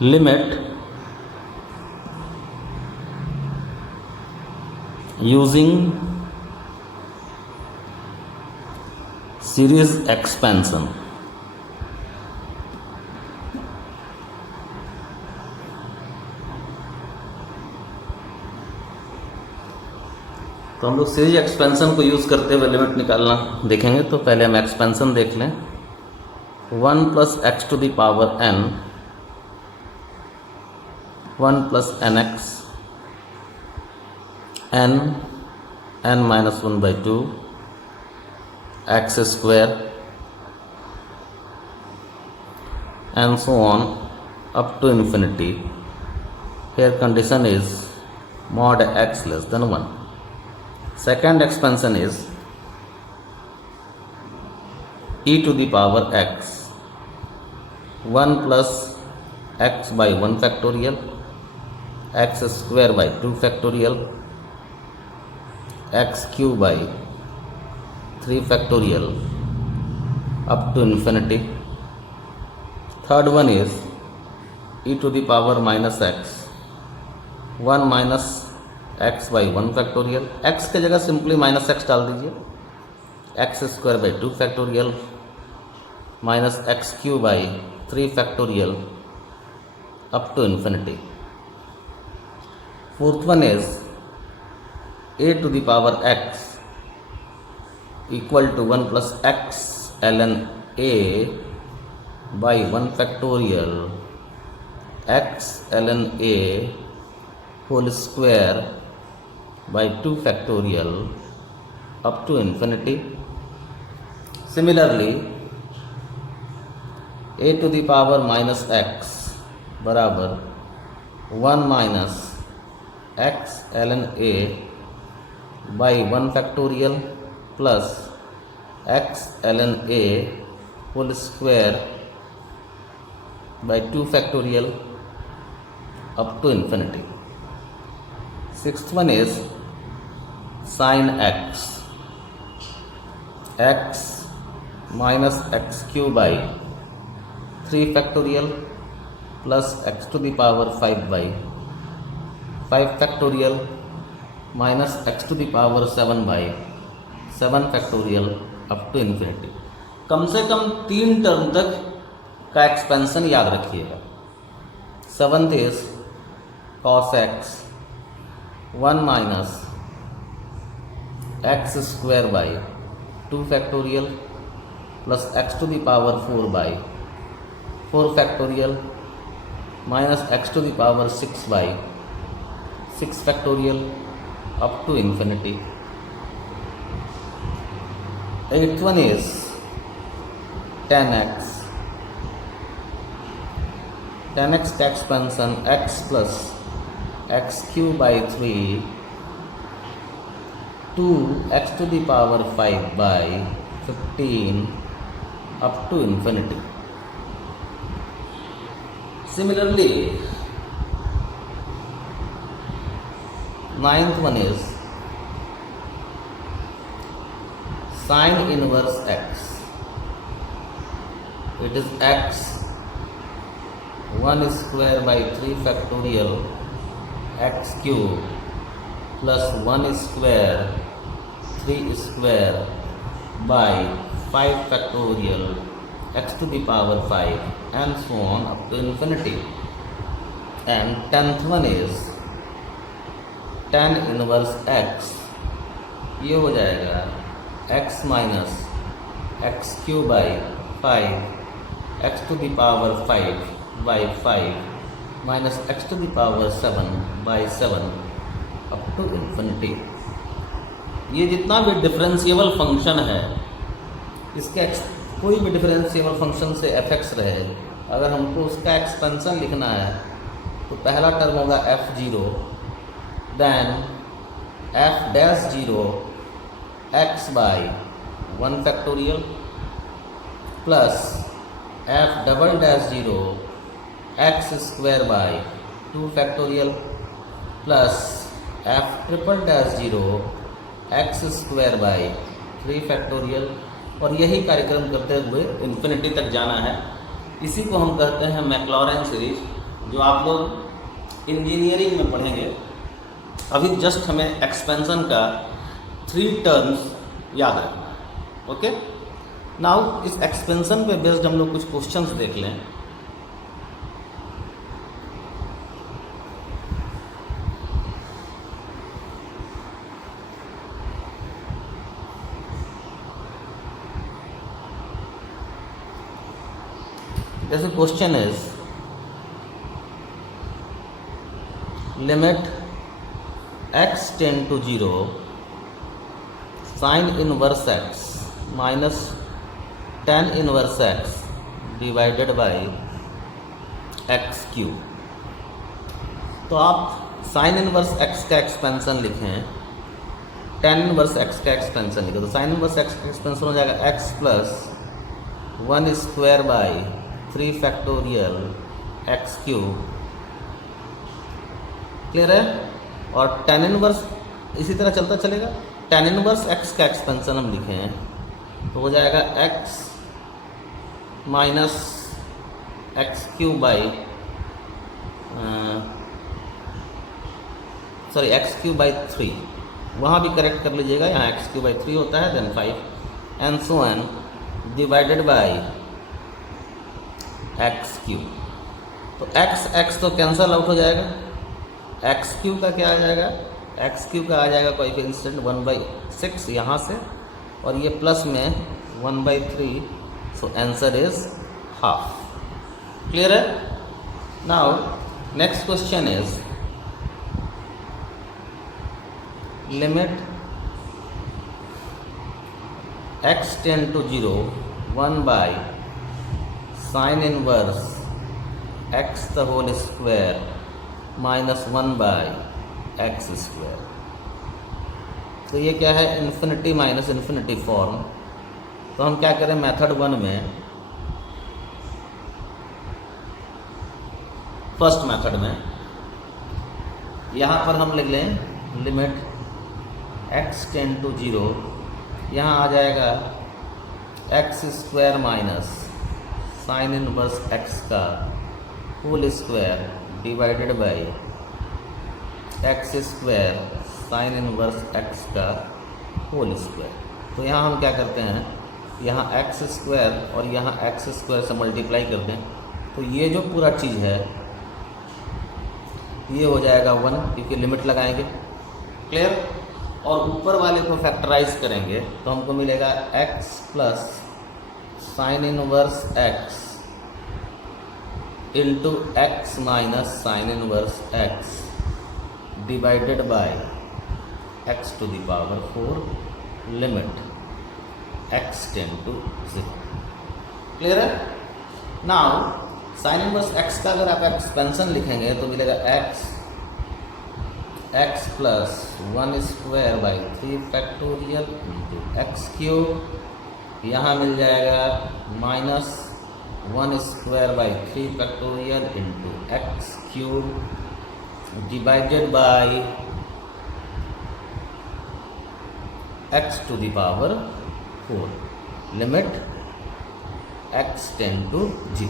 limit using series expansion. तो हम लोग सीरीज एक्सपेंशन को यूज़ करते हुए लिमिट निकालना देखेंगे। तो पहले हम एक्सपेंशन देख लें। 1 + x to the power n, 1 + nx, n minus 1/2, x square, and so on up to infinity. Here condition is mod x less than 1. Second expansion is e to the power x, 1 plus x by 1 factorial, x square by 2 factorial, x cube by 3 factorial up to infinity. Third one is e to the power minus x, 1 minus x by 1 factorial, x के जगह simply minus X डाल दीजिए, X square by 2 factorial minus X cube by 3 factorial up to infinity. Fourth one is a to the power x equal to 1 plus x ln a by 1 factorial x ln a whole square by 2 factorial up to infinity. Similarly, a to the power minus x बराबर 1 minus x ln a by 1 factorial plus x ln a whole square by 2 factorial up to infinity. Sixth one is sin x, x minus x cube by 3 factorial plus x to the power 5 by 5 factorial minus x to the power 7 by 7 factorial up to infinity. कम से कम 3 term तक का expansion याद रखिएगा. Seventh is cos x, 1 minus x square by 2 factorial plus x to the power 4 by 4 factorial minus x to the power 6 by 6 factorial up to infinity. Eighth one is tan x. Tan x का expansion x plus x cube by 3 to x to the power 5 by 15 up to infinity. Similarly, ninth one is sin inverse x. It is x 1 square by 3 factorial x cube plus 1 square 3 square by 5 factorial x to the power 5 and so on up to infinity. And 10th one is tan inverse x. ये हो जाएगा x minus x cube by 5 x to the power 5 by 5 minus x to the power 7 by 7 up to infinity. ये जितना भी differentiable function है, इसके कोई भी डिफरेंशिएबल फंक्शन से f(x) रहे, अगर हमको उसका एक्सपेंशन लिखना है तो पहला टर्म होगा f0, then f'0 x by 1 factorial plus f'0 x square by 2 factorial plus f'0 x square by 3 factorial. और यही कार्यक्रम करते हुए इन्फिनिटी तक जाना है. इसी को हम कहते हैं मैक्लॉरेन सीरीज. जो आप लोग इंजीनियरिंग में पढ़ेंगे। अभी जस्ट हमें एक्सपेंशन का 3 टर्म्स याद रखना है। ओके, नाउ इस एक्सपेंशन पे बेस्ड हम लोग कुछ क्वेश्चंस देख लें। जैसे question is limit x tend to 0 sine inverse x minus tan inverse x divided by x cube. तो आप साइन इनवर्स x का एक्सपेंशन लिखें, tan इनवर्स x का एक्सपेंशन लिखें, तो साइन इनवर्स x का एक्सपेंशन हो जाएगा x plus 1 square by 3 factorial x cube. Clear है? और tan इनवर्स इसी तरह चलता चलेगा। tan इनवर्स x का एक्सपेंशन हम लिखें तो हो जाएगा x minus x cube by x cube by 3, वहाँ भी करेक्ट कर लीजिएगा, यहाँ एक्स क्यूब बाई 3 होता है, then 5 and so on divided by x cube. तो एक्स तो कैंसल आउट हो जाएगा, एक्स क्यूब का क्या आ जाएगा, एक्स क्यूब का आ जाएगा कोएफिशिएंट 1/6 यहाँ से, और ये प्लस में 1/3, so answer is half. Clear है? Now next question is limit x tend to 0 1 by sine inverse x the whole square minus 1 by x square. तो ये क्या है, इन्फिनिटी माइनस इन्फिनिटी फॉर्म। तो हम क्या करें, मेथड 1 में, फर्स्ट मेथड में यहाँ पर हम लिख लें लिमिट x टेंड टू 0, यहाँ आ जाएगा x square minus sine inverse x का whole square divided by x square sine inverse x का होल स्क्वायर। तो यहाँ हम क्या करते हैं, यहाँ एक्स स्क्वायर और यहाँ एक्स स्क्वायर से मल्टीप्लाई कर दें, तो ये जो पूरा चीज़ है ये हो जाएगा 1, क्योंकि लिमिट लगाएंगे। क्लियर? और ऊपर वाले को फैक्टराइज करेंगे तो हमको मिलेगा x plus sine inverse x into x minus sine inverse x divided by x to the power 4 limit x tend to 0। Clear है? नाउ साइन इनवर्स x का अगर आप एक्सपेंशन लिखेंगे तो मिलेगा x plus 1 square by 3 factorial into x cube. यहाँ मिल जाएगा minus 1 square by 3 factorial into x cube divided by x to the power 4 limit x tend to 0।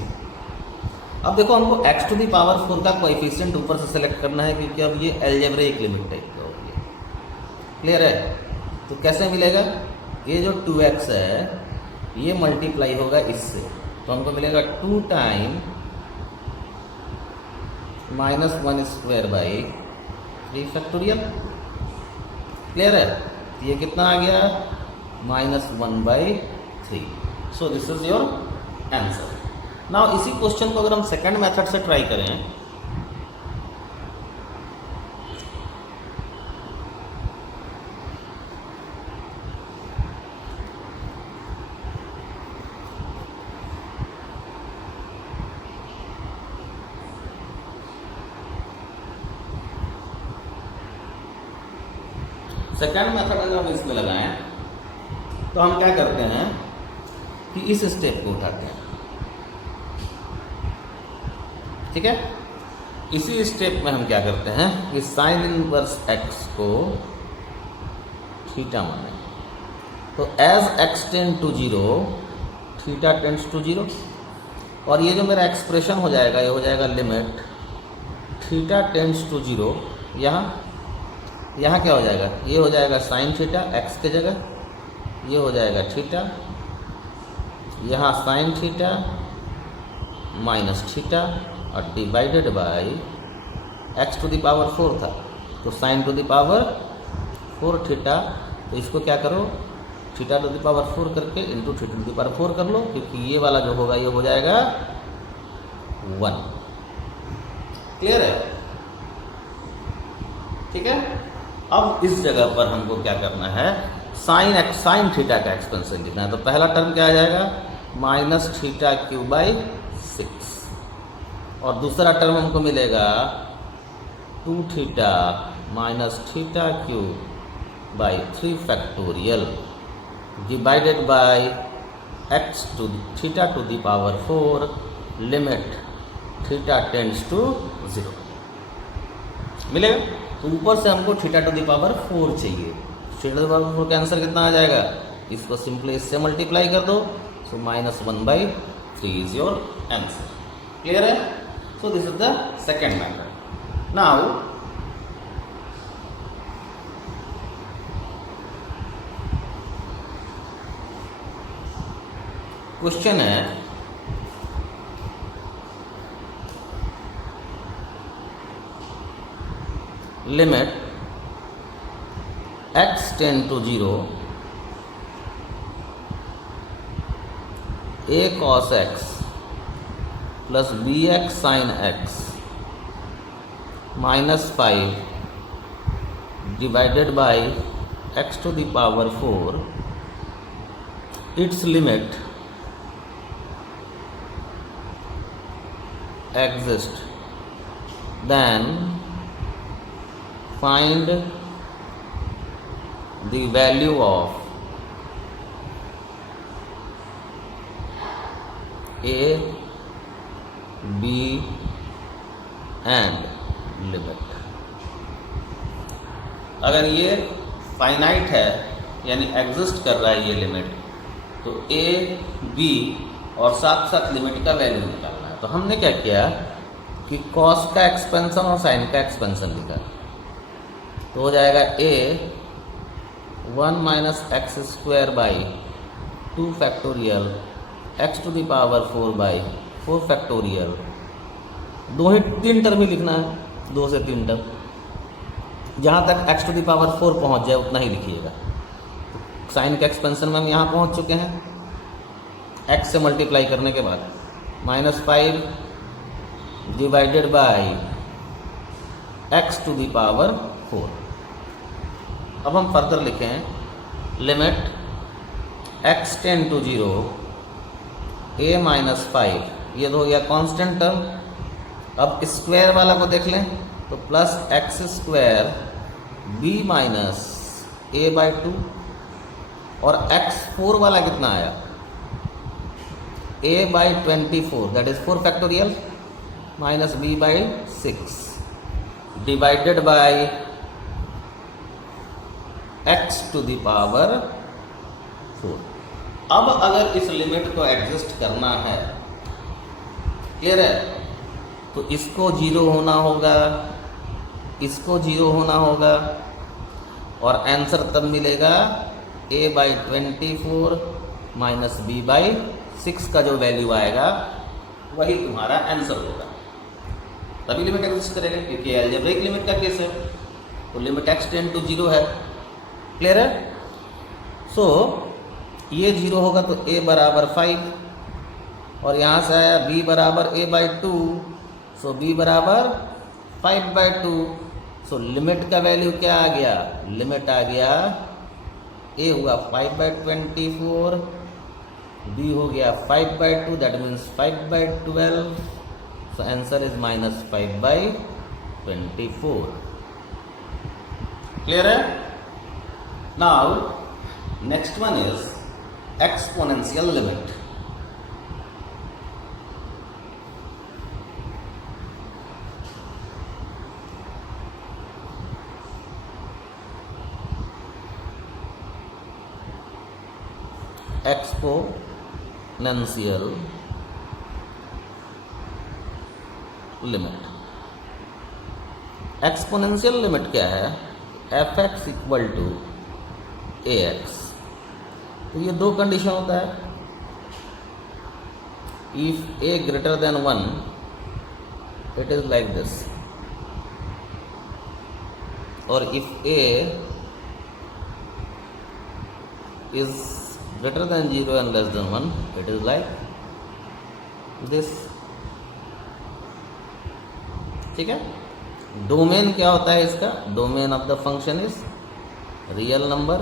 अब देखो हमको x टू दी पावर 4 का कोएफिशिएंट ऊपर से सेलेक्ट करना है, क्योंकि अब ये अलजेब्रिक लिमिट टाइप का हो गया। क्लियर है? तो कैसे मिलेगा, ये जो 2x है ये मल्टीप्लाई होगा इससे, तो हमको मिलेगा 2 time minus 1 square by 3 factorial. Clear है? तो ये कितना आ गया, minus 1/3। So this is your answer. Now इसी क्वेश्चन को अगर हम सेकंड मेथड से ट्राई करें, सेकंड मेथड अगर हम इसमें लगाएं तो हम क्या करते हैं कि इस स्टेप को उठाते हैं। ठीक है? इसी स्टेप में हम क्या करते हैं कि साइन इनवर्स x को थीटा माने, तो as x tend to 0 theta tends to 0, और ये जो मेरा एक्सप्रेशन हो जाएगा ये हो जाएगा लिमिट थीटा टेंड्स टू 0, यहाँ क्या हो जाएगा, ये हो जाएगा साइन थीटा एक्स के जगह, ये हो जाएगा थीटा, यहाँ साइन थीटा माइनस थीटा और divided by x to the power 4 था, तो sine to the power 4 theta, तो इसको क्या करो थीटा टू द पावर 4 करके into theta to the power 4 कर लो, क्योंकि ये वाला जो होगा ये हो जाएगा 1। क्लियर है? ठीक है। अब इस जगह पर हमको क्या करना है, साइन थीटा का एक्सपेंशन लिखना है। तो पहला टर्म क्या आ जाएगा, माइनस थीटा क्यू बाई 6, और दूसरा टर्म हमको मिलेगा 2 theta minus theta cube by 3 factorial divided by x to theta to the power 4 limit theta tends to 0 मिलेगा। तो ऊपर से हमको थीटा टू द पावर 4 चाहिए, थीटा टू द पावर 4 का आंसर कितना आ जाएगा, इसको सिंपली इससे मल्टीप्लाई कर दो, so -1/3 is your answer. Clear है? So this is the second method. Now question है, limit x tend to 0 a cos x plus bx sin x -5 divided by x to the power 4, it's limit exist, then find the value of a, b and limit। अगर ये finite है यानी exist कर रहा है ये limit, तो a, b और साथ साथ लिमिट का वैल्यू निकालना है। तो हमने क्या किया कि कॉस का एक्सपेंशन और साइन का एक्सपेंशन लिखा, तो हो जाएगा a 1 minus x square by 2 factorial x to the power 4 by 4 factorial, 3 term ही लिखना है, 2 से 3 टर्म, जहाँ तक एक्स टू द पावर 4 पहुँच जाए उतना ही लिखिएगा। साइन के एक्सपेंशन में हम यहाँ पहुँच चुके हैं, एक्स से मल्टीप्लाई करने के बाद -5 divided by x to the power 4। अब हम फर्दर लिखें, limit x tend to 0 a -5, ये तो हो गया कांस्टेंट टर्म। अब स्क्वायर वाला को देख लें, तो plus x square b minus a/2, और x4 वाला कितना आया, a/24 that is 4 factorial minus b/6 divided by x to the power 4। अब अगर इस लिमिट को एडजस्ट करना है, क्लियर है, तो इसको 0 होना होगा, इसको 0 होना होगा, और आंसर तब मिलेगा a/24 माइनस b/6 का जो वैल्यू आएगा वही तुम्हारा आंसर होगा, तभी लिमिट एग्जिस्ट करेगा, क्योंकि अलजेब्रिक लिमिट का केस है, तो लिमिट x टेंड टू 0 है। क्लियर है? सो ये 0 होगा तो a बराबर 5, और यहाँ से आया b बराबर a/2, सो b बराबर 5/2। सो लिमिट का वैल्यू क्या आ गया, लिमिट आ गया a हुआ 5/24, b हो गया 5/2, that means 5/12। So answer is -5/24। Clear है? Now next one is exponential limit. Exponential limit. Exponential limit क्या है? F X equal to A X. तो ये दो कंडीशन होता है, if A greater than 1 it is like this, or if a is greater than 0 and less than 1 it is like this। ठीक है। Domain क्या होता है इसका? Domain of the function is real number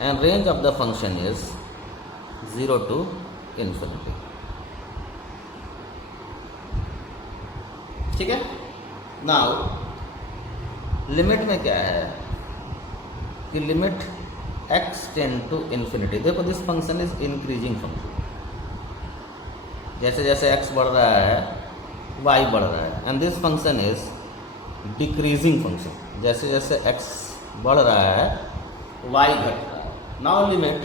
and range of the function is 0 to infinity। ठीक है। Now limit में क्या है कि limit x tend to infinity. देखो this function is increasing function, जैसे जैसे x बढ़ रहा है y बढ़ रहा है, and this function is decreasing function, जैसे जैसे x बढ़ रहा है y घट रहा है। Now limit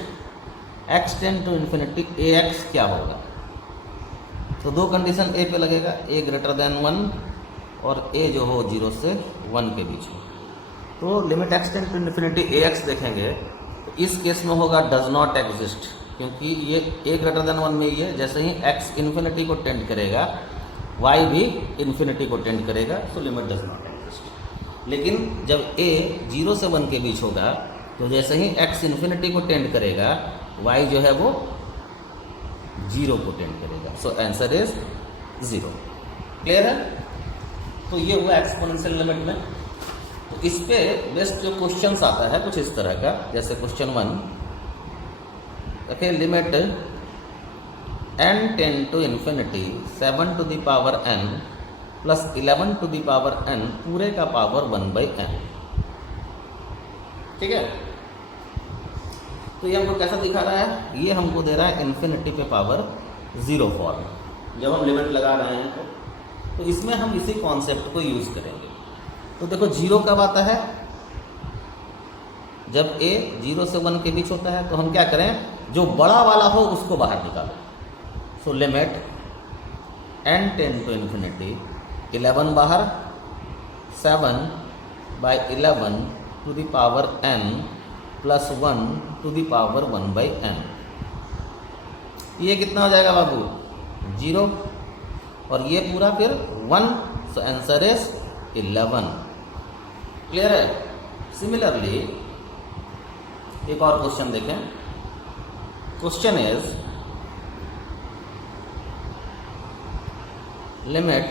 x tend to infinity ax क्या होगा? तो दो कंडीशन ए पे लगेगा, ए ग्रेटर देन 1 और ए जो हो 0 से 1 के बीच हो। तो limit x tend to infinity a x देखेंगे तो इस केस में होगा डज नॉट एग्जिस्ट, क्योंकि ये ए ग्रेटर देन 1 में ये जैसे ही एक्स इन्फिनिटी को टेंड करेगा वाई भी इन्फिनिटी को टेंड करेगा, so limit does not exist. लेकिन जब ए 0 से 1 के बीच होगा तो जैसे ही एक्स इन्फिनिटी को टेंड करेगा वाई जो है वो 0 को टेंड करेगा, सो आंसर इज 0। क्लियर है? तो ये हुआ एक्सपोनेंशियल लिमिट में। तो इस पे बेस्ट जो क्वेश्चंस आता है कुछ इस तरह का, जैसे क्वेश्चन 1 देखिए, limit n tend to infinity 7 to the power n plus 11 to the power n पूरे का पावर 1/n। ठीक है। तो ये हमको कैसा दिखा रहा है? ये हमको दे रहा है इन्फिनिटी पे पावर 0 फॉर्म। जब हम लिमिट लगा रहे हैं तो इसमें हम इसी कॉन्सेप्ट को यूज़ करेंगे। तो देखो 0 कब आता है? जब a 0 से 1 के बीच होता है। तो हम क्या करें, जो बड़ा वाला हो उसको बाहर निकालो। So limit n tend to infinity 11 बाहर, 7/11 to the power n plus 1 to the power 1/n। ये कितना हो जाएगा बाबू? 0, और ये पूरा फिर 1, सो आंसर इज 11। क्लियर है? सिमिलरली एक और क्वेश्चन देखें। Question is limit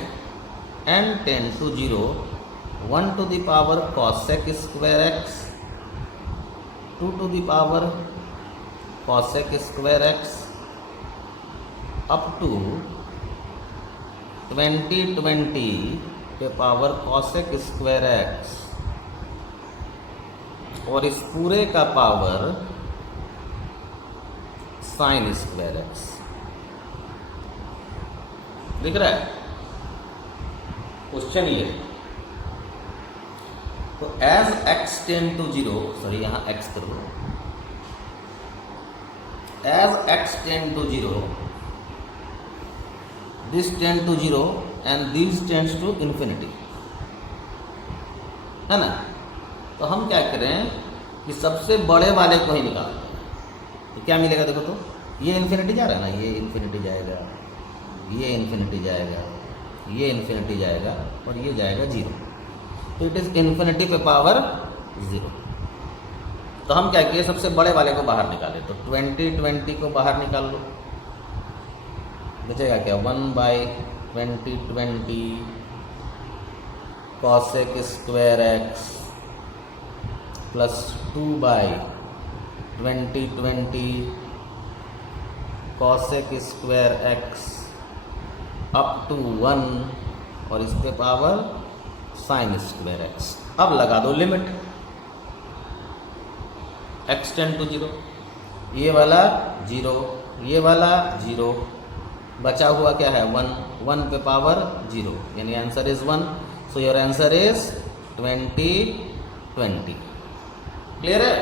n tend to 0 1 to the power cosec square x 2 to the power cosec square x up to 20 पे पावर cosec स्क्वायर x और इस पूरे का पावर sin स्क्वायर x। दिख रहा है क्वेश्चन ये? तो as x tend to 0, sorry यहाँ x करो, as x tend to 0 this tend to 0 and this tends to infinity, है ना? तो हम क्या करें कि सबसे बड़े वाले को ही निकाल दें। तो क्या मिलेगा? देखो तो ये इन्फिनिटी जा रहा है ना, ये इन्फिनिटी जाएगा, ये इन्फिनिटी जाएगा, ये इन्फिनिटी जाएगा और ये जाएगा 0। तो इट इज़ इन्फिनिटी पे पावर 0। तो हम क्या किए, सबसे बड़े वाले को बाहर निकाले। तो 20 को बाहर निकाल लो, बचेगा क्या? 1/20 cosec square x plus 2/20 cosec square x up to 1 और इस पे पावर sin स्क्वायर x। अब लगा दो लिमिट x टेंड टू 0, ये वाला 0, ये वाला 0, बचा हुआ क्या है? 1 पे पावर 0, यानी answer is 1। So your answer is 20। Clear है?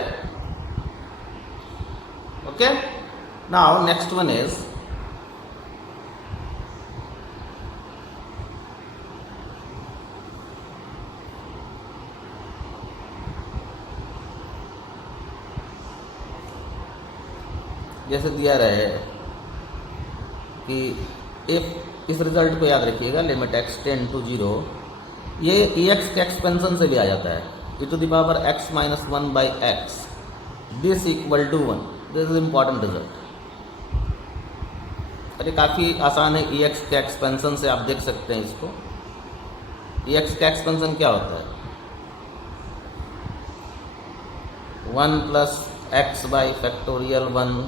Okay. Now next one is जैसे दिया रहे कि इफ इस रिजल्ट को याद रखिएगा, लिमिट x टेंड टू 0, ये ex के एक्सपेंशन से भी आ जाता है, e to the power x minus 1 by x, this equal to 1। This is important result. अरे काफ़ी आसान है, ex के एक्सपेंशन से आप देख सकते हैं इसको। ex का एक्सपेंशन क्या होता है? 1 plus x by factorial 1,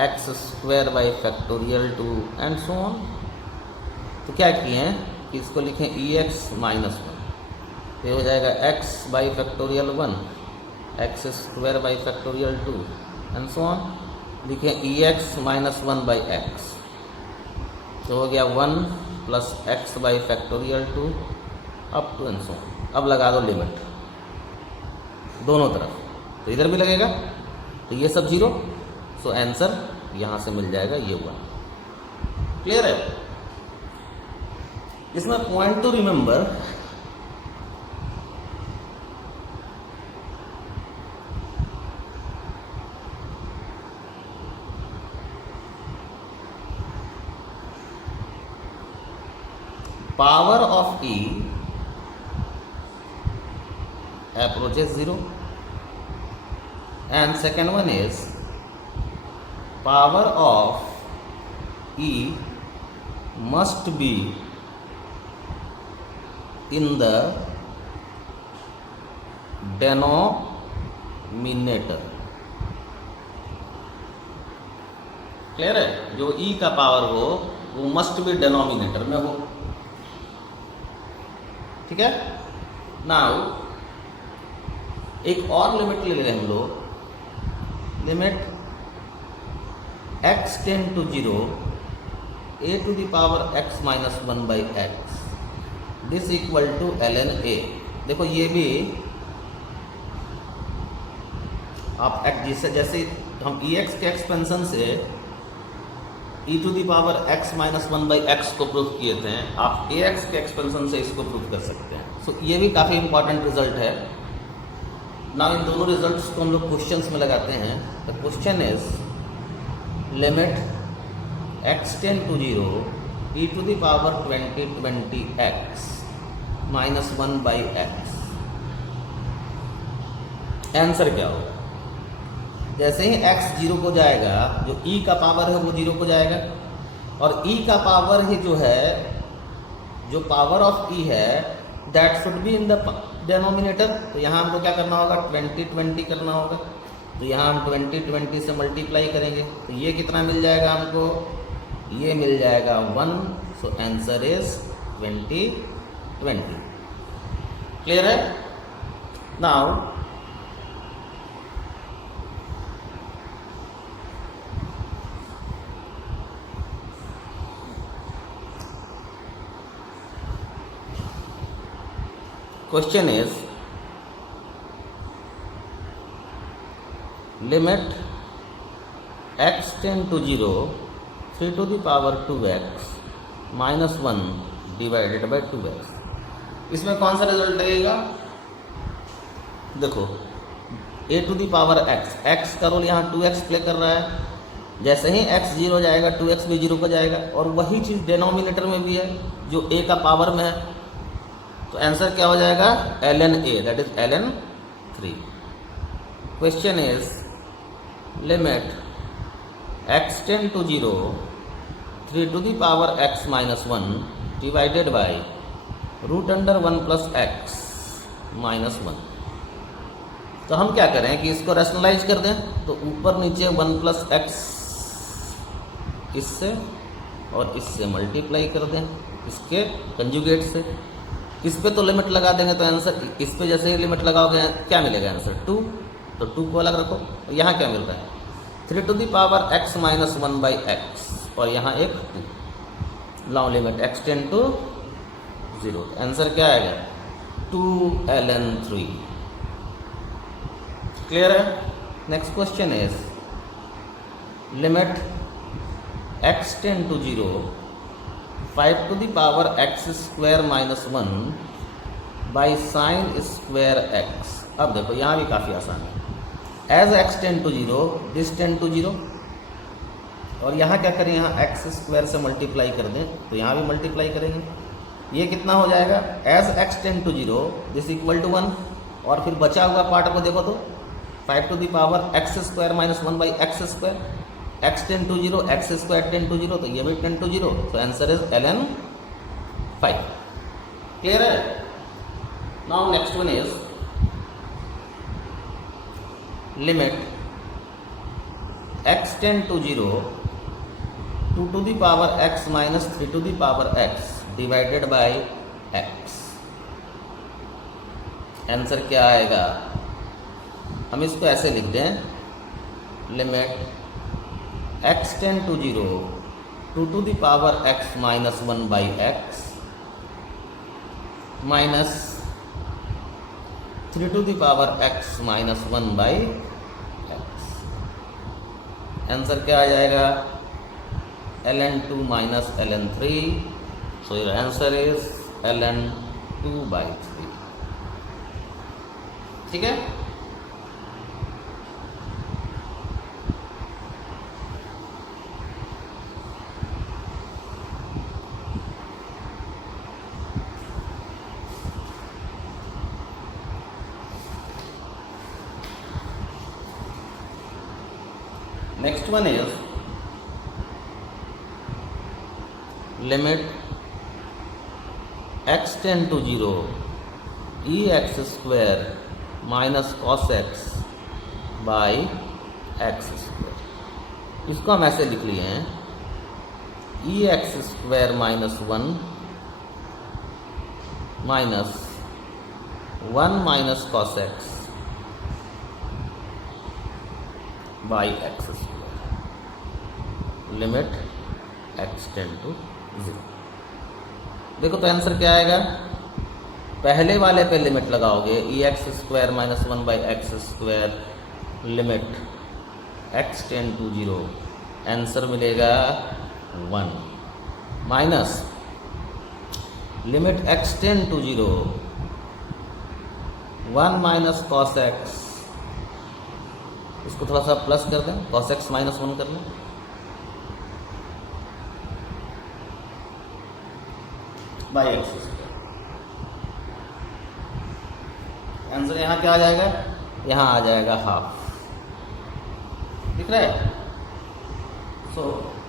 x square by factorial 2 and so on. तो क्या किए हैं कि इसको लिखें ex माइनस 1, ये हो जाएगा x by factorial 1, x square by factorial 2 and so on. लिखें ex माइनस 1 बाई एक्स, तो हो गया 1 plus x by factorial 2 up to and so on. अब लगा दो लिमिट दोनों तरफ, तो इधर भी लगेगा, तो ये सब 0, सो आंसर यहाँ से मिल जाएगा ये 1। क्लियर है? इसमें point two remember, power of E approaches 0, and second one is power of E must be in the denominator। Clear है? जो E का पावर हो वो मस्ट भी डेनोमिनेटर में हो। ठीक है? नाउ एक और लिमिट ले लें हम लोग, limit x tend to 0, a to the power x minus 1 by x, this equal to ln a। देखो ये भी आप जैसे हम ex के एक्सपेंशन से e to the power x minus 1 by x को प्रूव किए थे, आप ax के एक्सपेंशन से इसको प्रूव कर सकते हैं। सो ये भी काफ़ी इंपॉर्टेंट रिजल्ट है। ना इन दोनों रिजल्ट्स को हम लोग क्वेश्चंस में लगाते हैं। The question is limit x tend to 0, e to the power 20x minus 1 by x. Answer क्या होगा? जैसे ही x 0 को जाएगा, जो e का पावर है वो 0 को जाएगा, और e का पावर ही जो है, जो पावर ऑफ e है, that should be in the denominator. तो यहाँ हमको क्या करना होगा? 20 करना होगा। तो यहाँ हम 20 से मल्टीप्लाई करेंगे, तो ये कितना मिल जाएगा हमको? ये मिल जाएगा 1। So answer is 20। क्लियर है? Now question is limit x tend to 0, 3 to the power 2x minus 1 divided by 2x। इसमें कौन सा रिजल्ट लगेगा? देखो a to the power x का रोल यहाँ 2x प्ले कर रहा है। जैसे ही x 0 जाएगा, 2x भी 0 को जाएगा, और वही चीज़ डेनोमिनेटर में भी है जो a का पावर में है। तो आंसर क्या हो जाएगा? ln a, that is ln 3। Question is limit x tend to 0, 3 to the power x minus 1 divided by root under 1 plus x minus 1। तो हम क्या करें कि इसको रैशनलाइज कर दें, तो ऊपर नीचे 1 प्लस एक्स इससे और इससे मल्टीप्लाई कर दें, इसके कंजुगेट से। इस पे तो लिमिट लगा देंगे, तो आंसर इस पे जैसे ही लिमिट लगाओगे क्या मिलेगा? आंसर 2। तो 2 को अलग रखो। तो यहाँ क्या मिल रहा है? 3 to the power x minus 1 by x, और यहाँ एक 2। लाओ limit x tend to 0, answer क्या आएगा? 2 ln 3। क्लियर है? Next question is limit x tend to 0, 5 to the power x square minus 1 by sine square x। अब देखो यहाँ भी काफ़ी आसान है। As x tend to 0, this tend to 0, और यहाँ क्या करें, यहाँ एक्स स्क्वायर से मल्टीप्लाई कर दें तो यहाँ भी मल्टीप्लाई करेंगे। ये कितना हो जाएगा, as x tend to zero this equal to 1। और फिर बचा हुआ पार्ट को देखो तो 5 to the power x square minus 1 by x square, x tend to zero x square tend to zero, तो ये भी टेंड टू जीरो, तो आंसर इज ln 5। क्लियर है। Now next one is limit x tend to zero 2 to the power x minus 3 to the power x divided by x। Answer क्या आएगा, हम इसको ऐसे लिख दें, limit x tend to zero 2 to the power x minus 1 by x minus 3 to the power x minus 1 by x। Answer क्या आ जाएगा, ln 2 minus ln 3, so your answer is ln 2 by 3। ठीक है। Next one is limit x tend to zero E X square minus cos X by x square. इसको हम ऐसे लिख लिए हैं, E X square minus 1 minus 1 minus cos X by x square, limit x tend to zero. देखो तो answer क्या आएगा, पहले वाले पे लिमिट लगाओगे, E X square minus 1 by x square limit x tend to zero, answer मिलेगा 1 minus limit x tend to zero 1 minus cos X, इसको थोड़ा सा प्लस कर दें, कॉस एक्स माइनस 1 कर लें, बाई एक्स स्क्वायर। आंसर यहाँ क्या आ जाएगा, यहाँ आ जाएगा हाफ। दिख रहा है। सो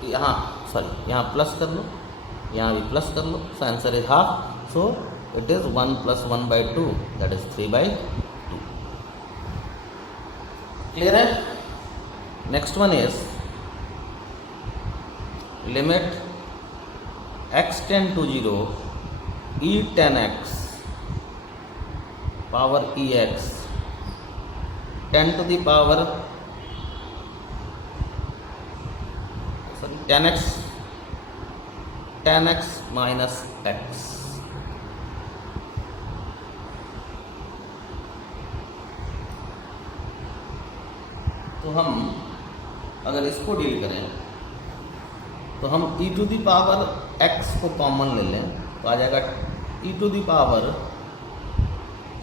यहाँ यहाँ प्लस कर लो, यहाँ भी प्लस कर लो, so answer is half. So it is 1 plus 1 by 2 that is 3 by 2। Clear है। Next one is limit x tend to zero E 10x power E X 10 to the power 10x minus x। तो हम अगर इसको deal करें तो हम e to the power x को common ले लें तो आ जाएगा e to the power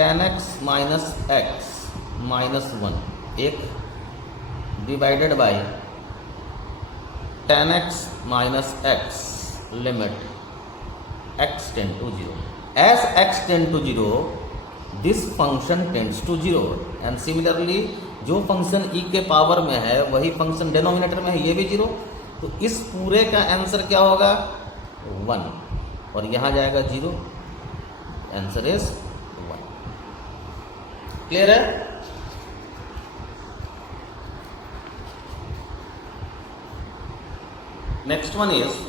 10x minus x minus 1 एक divided by 10x minus x limit x tend to zero. As x tend to zero this function tends to zero, and similarly जो function e के power में है वही function denominator में है, ये भी जीरो। तो इस पूरे का आंसर क्या होगा 1 और यहाँ जाएगा 0, आंसर इज 1। क्लियर है। Next one is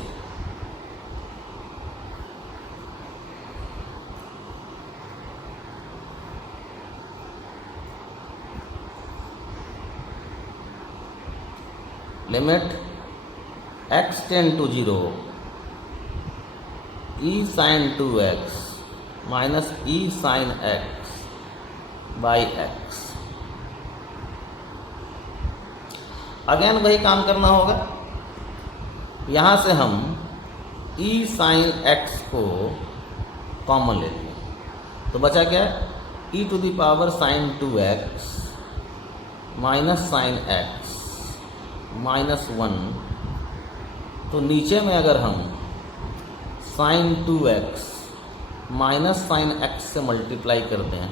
limit x tend to zero e sin 2x minus e sin x by x। Again वही काम करना होगा, यहाँ से हम e sin x को कॉमन ले लेंगे तो बचा क्या, e to the power sin 2x minus sin x minus 1 तो नीचे में अगर हम sine 2x minus sine x से मल्टीप्लाई करते हैं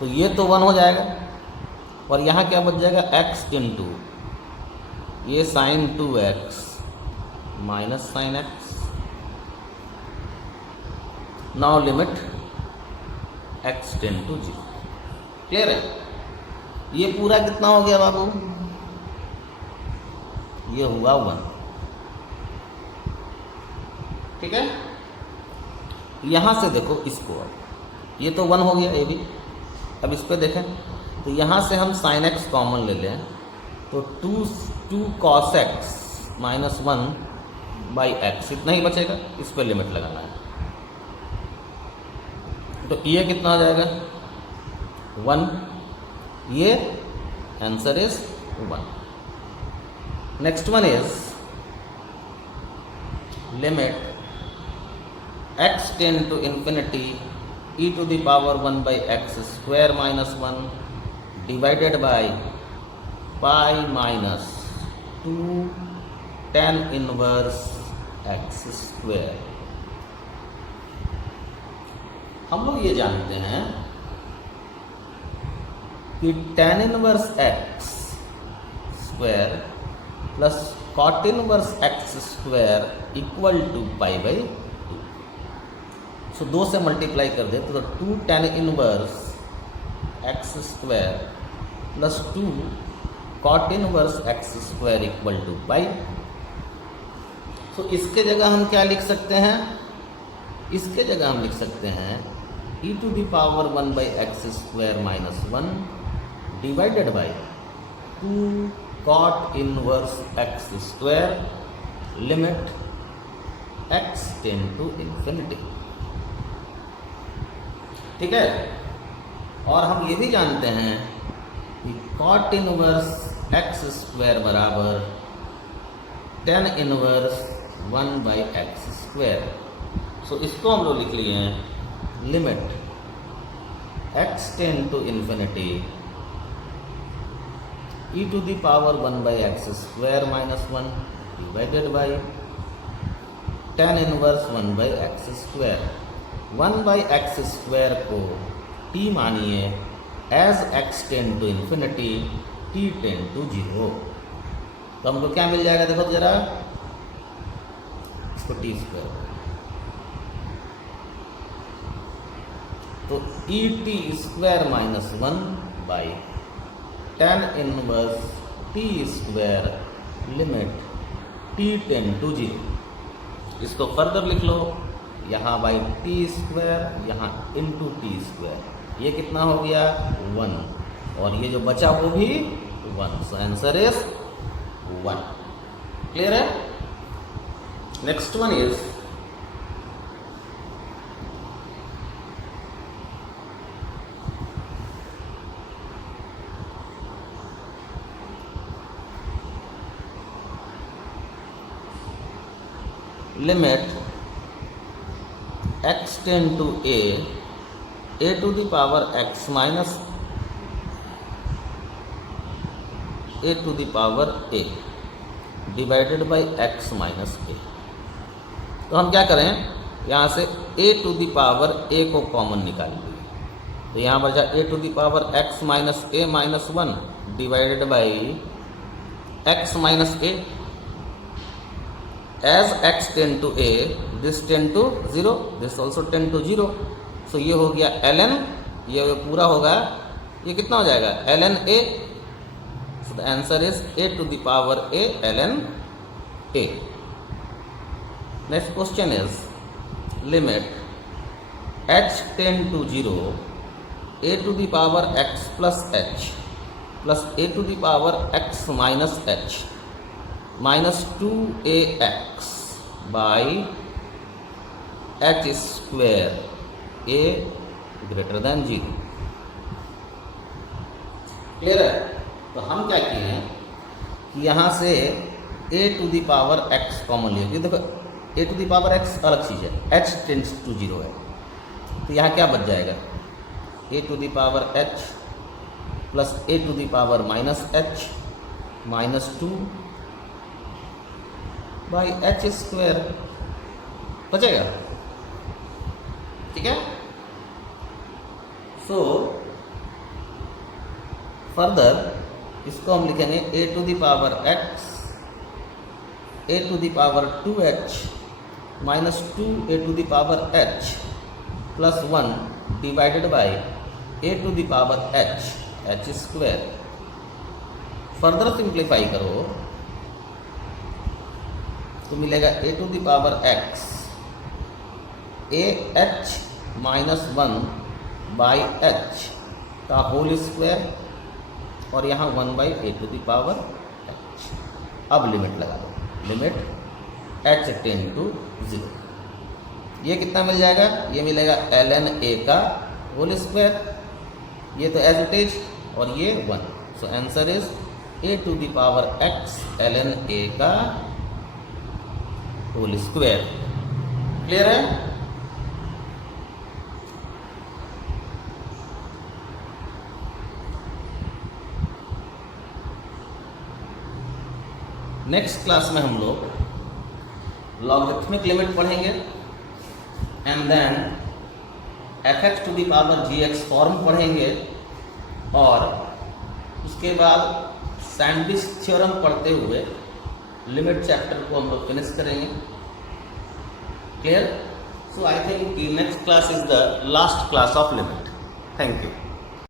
तो ये तो 1 हो जाएगा, और यहाँ क्या बच जाएगा x इंटू ये sine 2x minus sine x। Now limit x tend to 0। Clear है? ये पूरा कितना हो गया बाबू? ये हुआ 1। ठीक है, यहां से देखो इसको, अब ये तो 1 हो गया ये भी। अब इस पे देखें तो यहां से हम साइन x कॉमन ले लें तो 2 cos x minus 1 by x, इतना ही बचेगा। इस पे लिमिट लगाना है तो ये कितना हो जाएगा 1। ये answer is 1। Next one is limit x tend to infinity e to the power 1 by x square minus 1 divided by pi minus 2 tan inverse x square. हम लोग ये जानते हैं कि tan inverse x square plus cot inverse x square equal to pi by 2। So 2 से multiply कर दे तो 2 tan inverse x square plus 2 cot inverse x square equal to पाई। तो इसके जगह हम क्या लिख सकते हैं? इसके जगह हम लिख सकते हैं e to the power 1 by x square minus 1 divided by 2 cot inverse x square limit x tend to infinity. ठीक है, और हम ये भी जानते हैं कि cot इनवर्स x स्क्वायर बराबर tan inverse 1 by x square. So इसको हम लोग लिख लिए हैं limit x tend to infinity e to the power 1 by x square minus 1 divided by tan inverse 1 by x square. 1 by x square को t मानिए as x tend to infinity t tend to 0। तो हमको क्या मिल जाएगा? देखो तो जरा, इसको टी स्क्वायर, तो e t square minus 1 by tan inverse t square limit t tend to 0। इसको फर्दर लिख लो, यहाँ बाई टी स्क्वायर, यहाँ इंटू टी स्क्वायर। ये कितना हो गया 1, और ये जो बचा वो भी 1। So answer is 1। क्लियर है? Next one is limit x tend to a to the power x minus a to the power a divided by x minus a। तो हम क्या करें, यहाँ से a to the power a को common निकाल लीजिए। तो यहाँ बचा a to the power x minus a minus 1 divided by x minus a। As x tend to a this tend to 0, this also tend to 0। So ये हो गया ln, ये पूरा होगा, ये कितना हो जाएगा ln a। So the answer is a to the power a ln a. Next question is limit h tend to 0 a to the power x plus h plus a to the power x minus h minus 2ax by h square a greater than 0। Clear है? तो हम क्या किए हैं कि यहाँ से a to the power x common लिया। देखो a to the power x अलग चीज़ है, h टेंड्स टू 0 है। तो यहाँ क्या बच जाएगा a to the power h plus a to the power minus h minus 2 by H square बचेगा, ठीक है। सो फर्दर इसको हम लिखेंगे A to the power X A to the power 2h minus 2 A to the power h plus 1 divided by A to the power h square. Further simplify करो तो मिलेगा A to the power x A H minus 1 by H का whole square और यहाँ 1 by A to the power h। अब limit लगा दो, limit h tend to 0। ये कितना मिल जाएगा, ये मिलेगा ln a का होल स्क्वायर, ये तो एज इट इज, और ये 1। So answer is a to the power x ln a का होल स्क्वायर। क्लियर है? नेक्स्ट क्लास में हम लोग लॉगरिथमिक लिमिट पढ़ेंगे and then fx to the power gx form पढ़ेंगे, और उसके बाद सैंडविच थ्योरम पढ़ते हुए लिमिट चैप्टर को हम लोग फिनिश करेंगे। Clear? So I think next class is the last class of limit. Thank you.